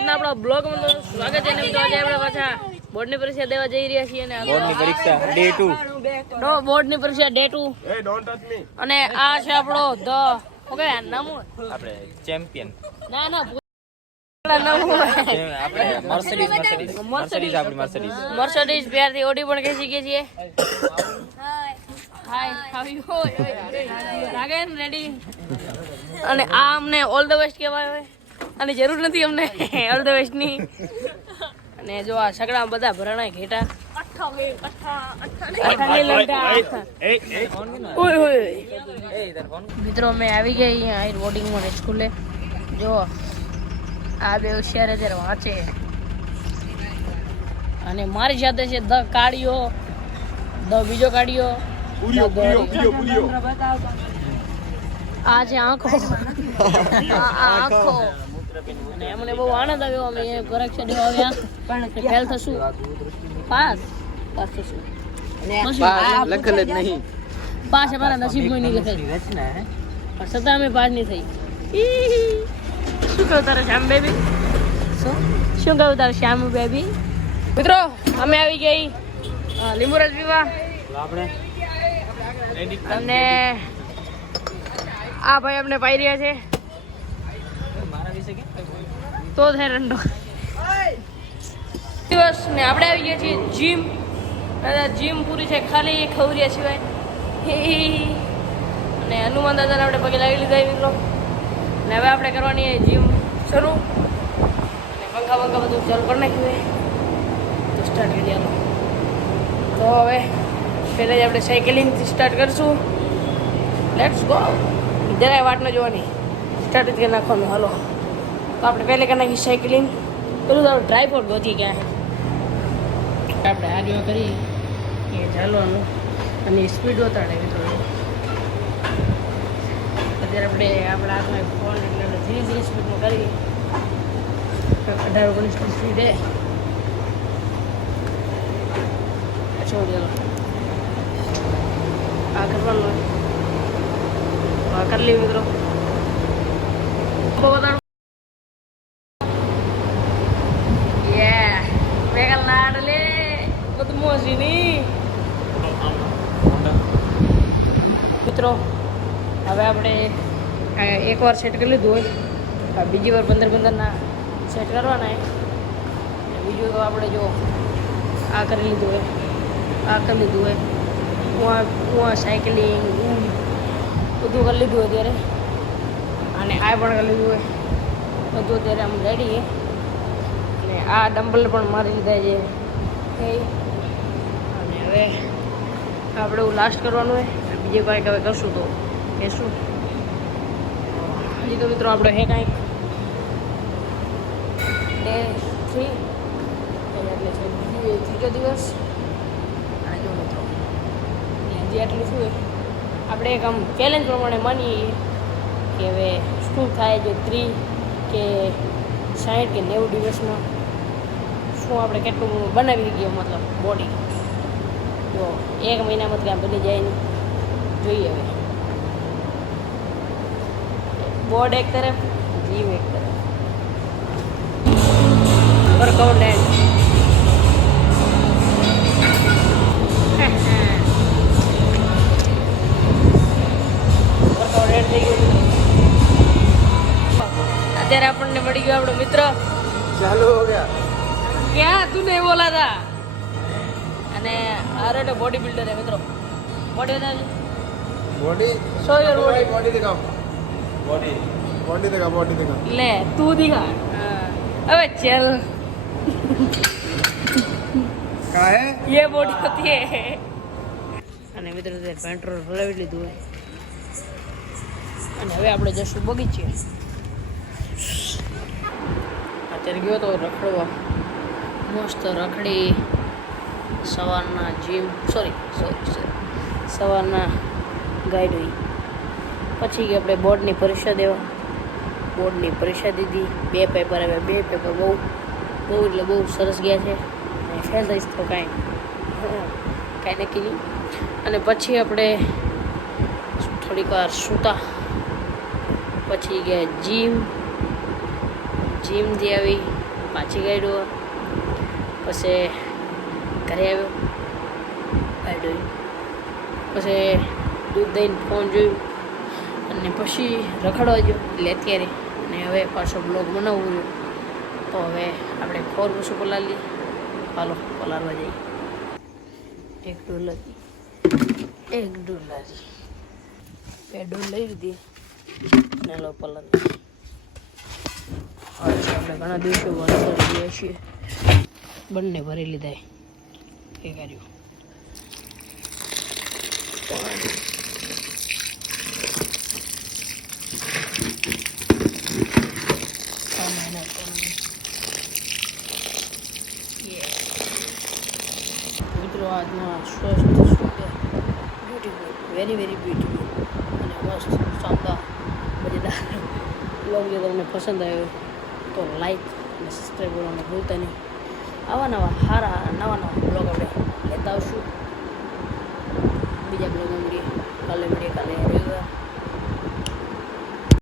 અમદાવાદના આપણા બ્લોગમાં સ્વાગત છે ને મિત્રો. આજે આપણે પાછા બોર્ડની પરીક્ષા દેવા જઈ રહ્યા છીએ ને બોર્ડની પરીક્ષા ડે 2 બોર્ડની પરીક્ષા ડે 2 અને આ છે આપણો ધ ઓકે નામ આપણે ચેમ્પિયન ના ના આપણે મર્સિડીઝ પ્યારથી ઓડી પણ કહી શકીએ છીએ. હાય હાઉ યુ રાગેન રેડી. અને આ અમને ઓલ ધ બેસ્ટ કહેવાય હોય અને જરૂર નથી અમને ઓલ ધ બેસ્ટ ની. અને જો આ સગડા બધા ભરણાય ઘેટા મિત્રો અમે આવી ગયા અહીંયા બોર્ડિંગમાં સ્કૂલે. જો આ બે હોશિયાર અત્યારે વાંચે અને મારી સાથે છે ધ કાળિયો, ધ બીજો કાળિયો, આ છે આંખો. આંખો અને અમને બહુ આનંદ આવ્યો. અમે પરીક્ષા દેવા આવ્યા પણ ફેલ થશું, પાસ થશું. લખેલ જ નહીં. પાસ અમારા નસીબમાં નહીં લખેલ પણ છતાં અમે પાસ નહીં થઈ. શું કહું તારે શ્યામ બેબી? શું કહું તારે શ્યામ બેબી? મિત્રો અમે આવી ગઈ લીંબુ રસ પીવા અને આ ભાઈ અમને પાઈ રહ્યા છે તો થાય રંડો દિવસ ને આપણે આવી ગયા છીએ જીમ. જીમ પૂરી છે ખાલી ખવરિયા સિવાય. અને હનુમાન દાદાને આપણે પગે લાવી લીધા મિત્રો. ને હવે આપણે કરવાની જીમ શરૂ અને પંખા બધું ચાલુ કરી નાખ્યું તો સ્ટાર્ટ કરી ચાલો. તો હવે પહેલાં જ આપણે સાયકલિંગથી સ્ટાર્ટ કરીશું. Let's go. જરાય વાટ ન જોવાની, સ્ટાર્ટ જ કરી નાખવાનું. હાલો તો આપણે પહેલે કરી નાખી સાયકલિંગ. પેલું તારું ડ્રાયપોર્ટ ગોતી ગયા છે. આપણે આગળ કરી એ ચાલવાનું અને સ્પીડ વધારે મિત્રો. અત્યારે આપણે આપણા હાથમાં ફોન એટલે ધીરે ધીરે સ્પીડમાં કરી 18-19 સ્પીડે છોડી આ કરવાનું. આ કરી લઈએ મિત્રો. બહુ મિત્રો હવે આપણે એકવાર સેટ કરી લીધું હોય, બીજી વાર 15-15 સેટ કરવાના. બીજું તો આપણે જો આ કરી લીધું હોય, આ કરી લીધું હોય, હું સાયકલિંગ બધું કરી લીધું હોય ત્યારે, અને આ પણ કરી લીધું હોય બધું અત્યારે આમ રેડી. અને આ ડમ્બલ પણ મારી લીધા છે. અને હવે આપણે એવું લાસ્ટ કરવાનું હોય. બીજે કાંઈક હવે કરશું તો કહેશું. હજી તો મિત્રો આપણે હે કાંઈક ડે 3 એટલે છે ત્રીજો દિવસ. અને જો મિત્રો હજી આટલું શું હોય આપણે એક આમ ચેલેન્જ પ્રમાણે માનીએ કે હવે શું થાય જો 3 કે 60 કે 90 દિવસમાં શું આપણે કેટલું બનાવી દઈએ મતલબ બોડી. જો 1 મહિનામાં કાંઈ બની જાય નહીં. જોઈએ હવે બોર્ડ એક તરફ, જીમ એક તરફ. વર્કઆઉટ એન્ડ વર્કઆઉટ એન્ડ થઈ ગયું. અત્યારે આપણને મળી ગયો આપણો મિત્ર. ચાલુ હો ગયા ક્યાં તું નહીં બોલા था. અને આ રેટો બોડી બિલ્ડર है મિત્રો. બોડી બતા body show your body. Body દિખાઓ. બોડી દિખા ले तू दिखा. अबे चल કા હે ये बॉडी होती है. અને મિત્રો પેટ્રોલ ભરાવી લીધું હોય અને હવે આપણે જશું બગીચે. અત્યારે ગયો તો રખડવા, મસ્ત રખડી. સવારના જીમ સોરી સવારના ગાઈડ હોય. પછી કે આપણે બોર્ડની પરીક્ષા દેવા. બોર્ડની પરીક્ષા દીધી. 2 પેપર આવ્યા. 2 પેપર બહુ એટલે બહુ સરસ ગયા છે. અને ફેલ થઈશ તો કાંઈ નક્કી નહીં. અને પછી આપણે થોડીક વાર સૂતા. પછી ગયા જીમથી આવી પાછી ગાડ્યો, પછી ઘરે આવ્યો, ગાડ્યો, પછી દૂધ દઈને ફોન જોયું અને પછી રખડવા ગયો. એટલે અત્યારે અને હવે પાછો બ્લોગ બનાવવું જોઈએ. તો હવે આપણે ખોર પશુ પલાળી લઈએ. હાલો પલાળવા જઈએ. એક ડોલારી બે ડોલ લઈ લીધી ને લો પલાળી. આપણે ઘણા દિવસો ભરી ગયા છીએ, બંને ભરી લીધા એ કર્યું. મિત્રો આજનો સ્વસ્થ સુંદર બ્યુટીફુલ વેરી બ્યુટીફુલ અને મસ્ત શાનદાર મજેદાર બ્લોગ જો તમને પસંદ આવ્યો તો લાઈક અને સબસ્ક્રાઈબ કરવાનું ભૂલતા નહીં. આવા નવા બ્લોગ આપણે લેતા આવશું. બીજા બ્લોગમાં મળીએ કાલે.